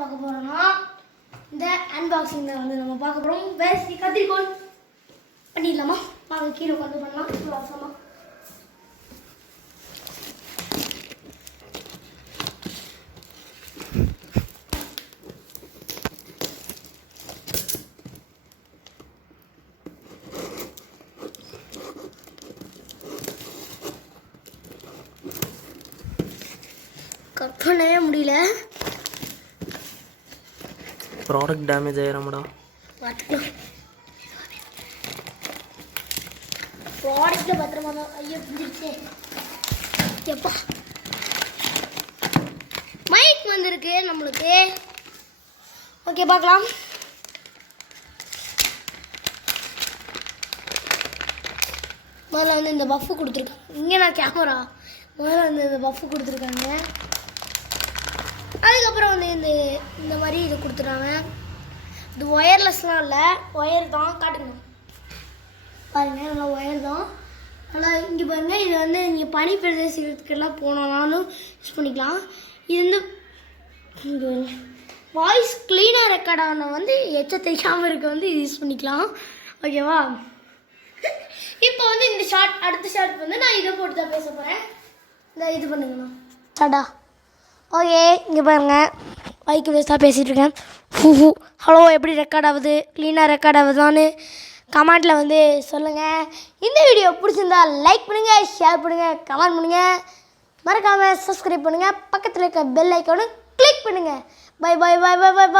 பார்க்க போகிறோம்னா இந்த அன்பாக்சிங்கில் வந்து நம்ம பார்க்க போகிறோம். வேஸ்டி கத்திரிக்கோள் பண்ணிடலாமா? வாங்க கீழே உட்காந்து பண்ணலாம். வாசமாக கட் பண்ணவே முடியல. Product damage ஆயிராமடா. ப்ராடக்ட்ல பத்திரமா தான். ஐயோ பிடிச்சிருச்சே. எப்பா மைக் வந்திருக்கு நம்மளுக்கு. ஓகே பார்க்கலாம். முதல்ல வந்து இந்த பஃப்பு கொடுத்துருக்காங்க. இங்கே நான் கேமரா முதல்ல வந்து இந்த பஃப்பு கொடுத்துருக்காங்க. அதுக்கப்புறம் வந்து இந்த மாதிரி இது கொடுத்துட்டாங்க. இது ஒயர்லெஸ்லாம் இல்லை, ஒயர் தான். காட்டுங்க பாருங்கள், நல்லா ஒயர் தான். நல்லா இங்கே பாருங்கள். இது வந்து நீங்கள் பனி பிரதேசத்துக்கெல்லாம் போனோம்னாலும் யூஸ் பண்ணிக்கலாம். இது வந்து வாய்ஸ் க்ளீனாக ரெக்கார்ட் ஆன வந்து எச்ச தைக்காமல் இருக்க வந்து இது யூஸ் பண்ணிக்கலாம். ஓகேவா? இப்போ வந்து இந்த ஷார்ட் அடுத்த ஷார்ட் வந்து நான் இதை போட்டு தான் பேச போகிறேன். இந்த இது பண்ணுங்கண்ணா டாடா. ஓகே இங்கே பாருங்கள், பைக்கு வேஸ்ட்டாக பேசிகிட்டு இருக்கேன். ஹலோ, எப்படி ரெக்கார்ட் ஆகுது? க்ளீனாக ரெக்கார்ட் ஆகுதான்னு கமெண்ட்டில் வந்து சொல்லுங்கள். இந்த வீடியோ பிடிச்சிருந்தா லைக் பண்ணுங்கள், ஷேர் பண்ணுங்கள், கமெண்ட் பண்ணுங்கள். மறக்காமல் சப்ஸ்கிரைப் பண்ணுங்கள். பக்கத்தில் இருக்க பெல் ஐக்கானும் கிளிக் பண்ணுங்கள். Bye bye bye bye bye by.